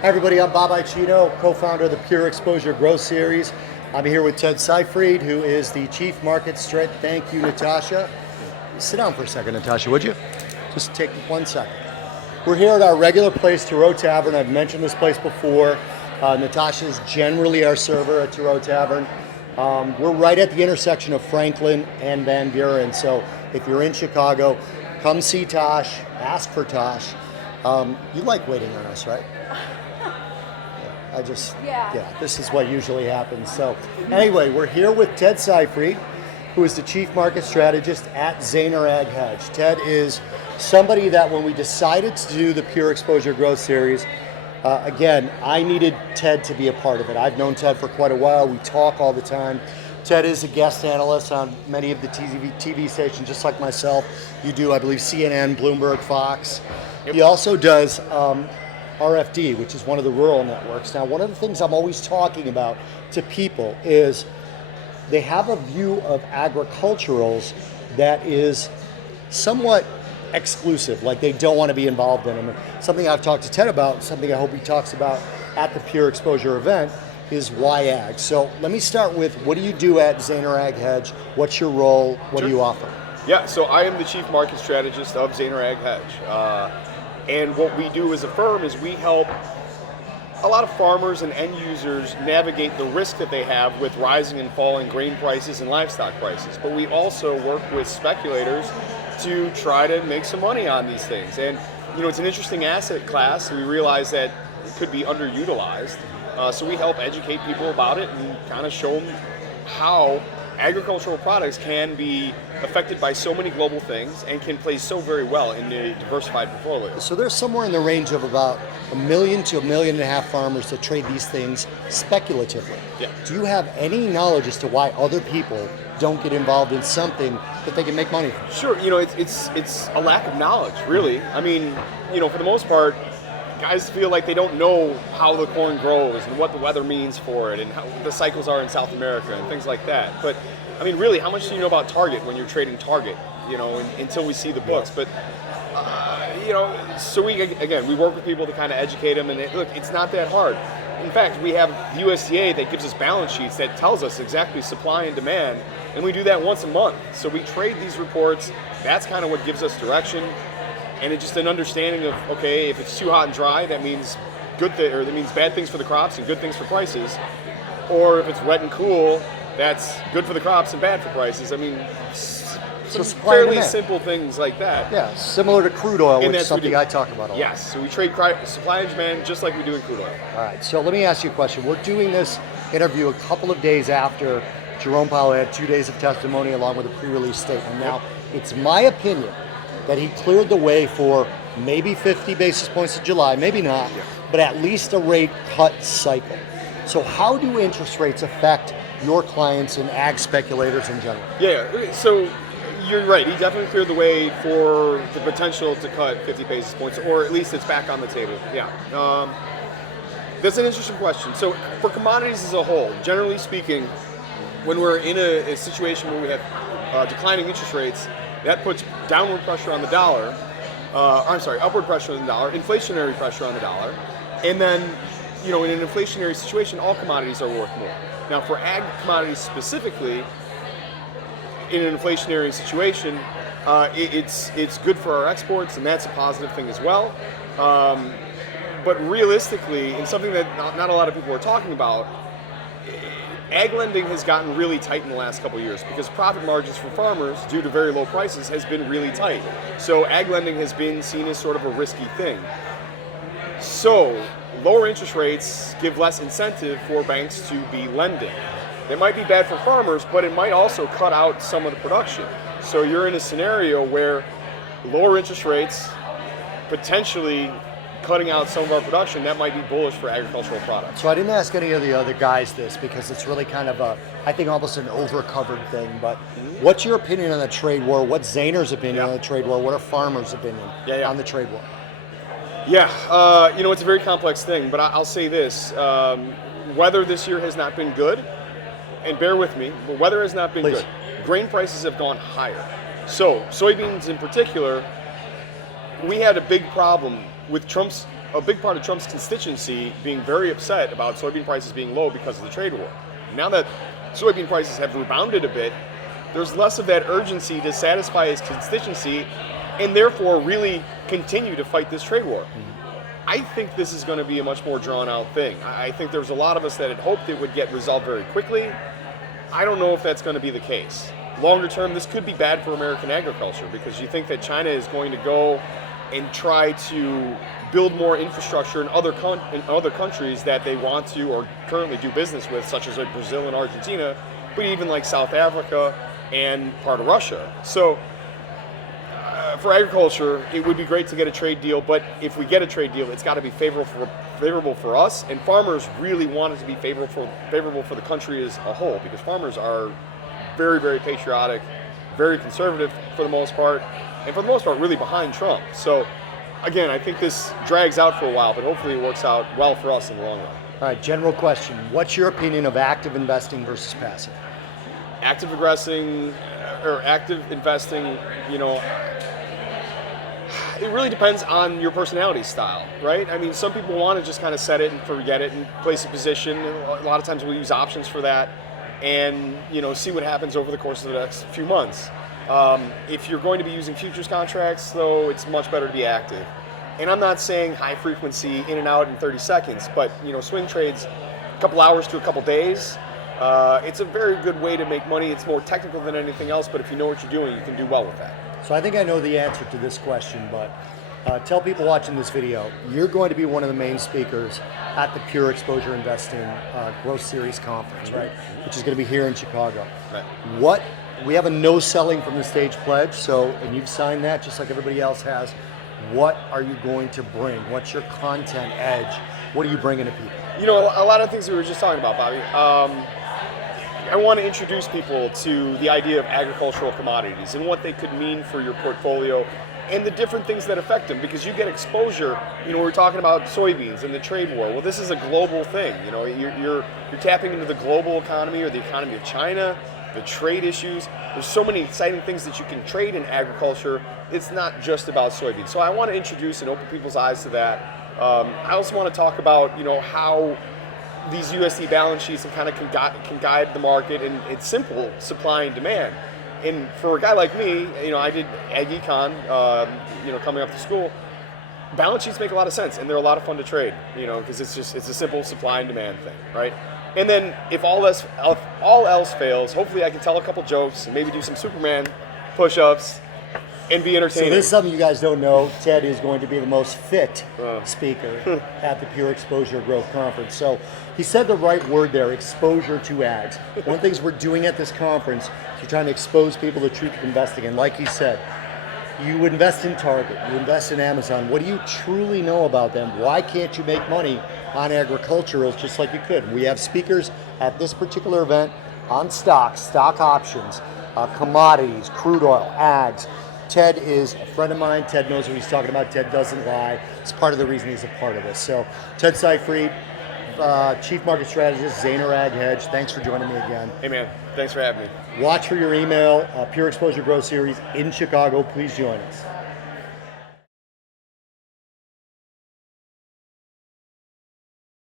Hi everybody, I'm Bob Iaccino, co-founder of the PureXposure Growth Series. I'm here with Ted Seifried, who is the Chief Market Strat. Thank you, Natasha. Sit down for a second, Natasha, would you? Just take 1 second. We're here at our regular place, Thoreau Tavern. I've mentioned this place before. Natasha is generally our server at Thoreau Tavern. We're right at the intersection of Franklin and Van Buren, so if you're in Chicago, come see Tosh, ask for Tosh. You like waiting on us, right? This is what usually happens. So anyway, we're here with Ted Seifried, who is the Chief Market Strategist at Zaner Ag Hedge. Ted is somebody that when we decided to do the PureXposure Growth Series, again, I needed Ted to be a part of it. I've known Ted for quite a while. We talk all the time. Ted is a guest analyst on many of the TV stations, just like myself. You do, I believe, CNN, Bloomberg, Fox. Yep. He also does RFD, which is one of the rural networks. Now, one of the things I'm always talking about to people is they have a view of agriculturals that is somewhat exclusive, like they don't want to be involved in them. Something I've talked to Ted about, something I hope he talks about at the PureXposure event, is why ag. So let me start with, what do you do at Zaner Ag Hedge? What's your role? What do you offer? Yeah, so I am the Chief Market Strategist of Zaner Ag Hedge. And what we do as a firm is we help a lot of farmers and end users navigate the risk that they have with rising and falling grain prices and livestock prices. But we also work with speculators to try to make some money on these things. And you know, it's an interesting asset class. We realize that it could be underutilized. So we help educate people about it and kind of show them how agricultural products can be affected by so many global things and can play so very well in a diversified portfolio. So there's somewhere in the range of about 1 million to 1.5 million farmers that trade these things speculatively. Yeah. Do you have any knowledge as to why other people don't get involved in something that they can make money from? Sure, you know, it's a lack of knowledge, really. I mean, you know, for the most part, guys feel like they don't know how the corn grows and what the weather means for it and how the cycles are in South America and things like that. But I mean, really, how much do you know about Target when you're trading Target? You know, until we see the books. But you know, so we work with people to kind of educate them. And look, it's not that hard. In fact, we have the USDA that gives us balance sheets that tells us exactly supply and demand, and we do that once a month. So we trade these reports. That's kind of what gives us direction. And it's just an understanding of, okay, if it's too hot and dry, that means that means bad things for the crops and good things for prices. Or if it's wet and cool, that's good for the crops and bad for prices. I mean, so fairly simple things like that. Yeah, similar to crude oil, which is something I talk about a lot. Yes, so we trade supply and demand just like we do in crude oil. All right, so let me ask you a question. We're doing this interview a couple of days after Jerome Powell had 2 days of testimony along with a pre-release statement. Now, it's my opinion that he cleared the way for maybe 50 basis points in July, maybe not, but at least a rate cut cycle. So how do interest rates affect your clients and ag speculators in general? Yeah, so you're right. He definitely cleared the way for the potential to cut 50 basis points, or at least it's back on the table. Yeah. That's an interesting question. So for commodities as a whole, generally speaking, when we're in a situation where we have declining interest rates, that puts downward pressure on the dollar, upward pressure on the dollar, inflationary pressure on the dollar, and then, you know, in an inflationary situation, all commodities are worth more. Now, for ag commodities specifically, in an inflationary situation, it's good for our exports, and that's a positive thing as well. But realistically, and something that not a lot of people are talking about, ag lending has gotten really tight in the last couple of years because profit margins for farmers, due to very low prices, has been really tight. So ag lending has been seen as sort of a risky thing. So lower interest rates give less incentive for banks to be lending. That might be bad for farmers, but it might also cut out some of the production. So you're in a scenario where lower interest rates potentially cutting out some of our production, that might be bullish for agricultural products. So I didn't ask any of the other guys this because it's really kind of I think almost an overcovered thing, but what's your opinion on the trade war? What's Zaner's opinion on the trade war? What are farmers' opinion on the trade war? Yeah, you know, it's a very complex thing, but I'll say this. Weather this year has not been good, and bear with me, but weather has not been good. Grain prices have gone higher. So soybeans in particular, we had a big problem with Trump's a big part of Trump's constituency being very upset about soybean prices being low because of the trade war. Now that soybean prices have rebounded a bit, there's less of that urgency to satisfy his constituency and therefore really continue to fight this trade war. I think this is going to be a much more drawn out thing. I think there's a lot of us that had hoped it would get resolved very quickly. I don't know if that's going to be the case. Longer term, this could be bad for American agriculture because you think that China is going to go and try to build more infrastructure in other countries that they want to or currently do business with, such as like Brazil and Argentina, but even like South Africa and part of Russia. So for agriculture, it would be great to get a trade deal, but if we get a trade deal, it's got to be favorable for us, and farmers really want it to be favorable for the country as a whole, because farmers are very, very patriotic, very conservative for the most part, and for the most part really behind Trump. So again, I think this drags out for a while, but hopefully it works out well for us in the long run. All right, general question. What's your opinion of active investing versus passive? Active investing, it really depends on your personality style, right? I mean, some people want to just kind of set it and forget it and place a position. A lot of times we use options for that and, see what happens over the course of the next few months. If you're going to be using futures contracts, though, it's much better to be active. And I'm not saying high frequency in and out in 30 seconds, but, swing trades, a couple hours to a couple days, it's a very good way to make money. It's more technical than anything else, but if you know what you're doing, you can do well with that. So I think I know the answer to this question, but tell people watching this video, you're going to be one of the main speakers at the PureXposure Investing Growth Series Conference, right? Which is going to be here in Chicago. Right. We have a no selling from the stage pledge, and you've signed that just like everybody else has. What are you going to bring? What's your content edge? What are you bringing to people? A lot of things we were just talking about, Bobby. I want to introduce people to the idea of agricultural commodities and what they could mean for your portfolio and the different things that affect them, because you get exposure. We're talking about soybeans and the trade war. Well, this is a global thing. You're tapping into the global economy or the economy of China, the trade issues. There's so many exciting things that you can trade in agriculture. It's not just about soybeans. So I want to introduce and open people's eyes to that. I also want to talk about, how these USDA balance sheets and kind of can guide the market, and it's simple supply and demand. And for a guy like me, I did ag econ, coming up to school. Balance sheets make a lot of sense, and they're a lot of fun to trade, because it's a simple supply and demand thing, right? And then if all else fails, hopefully I can tell a couple jokes and maybe do some Superman push-ups and be entertaining. So this is something you guys don't know. Ted is going to be the most fit speaker at the PureXposure Growth Conference. So he said the right word there, exposure to ads. One of the things we're doing at this conference is we're trying to expose people to the truth of investing. And like he said, you invest in Target, you invest in Amazon. What do you truly know about them? Why can't you make money on agriculturals just like you could? We have speakers at this particular event on stocks, stock options, commodities, crude oil, ags. Ted is a friend of mine. Ted knows what he's talking about. Ted doesn't lie. It's part of the reason he's a part of this. So Ted Seifried, Chief Market Strategist, Zaner Ag Hedge. Thanks for joining me again. Hey man, thanks for having me. Watch for your email, PureXposure Growth Series in Chicago. Please join us.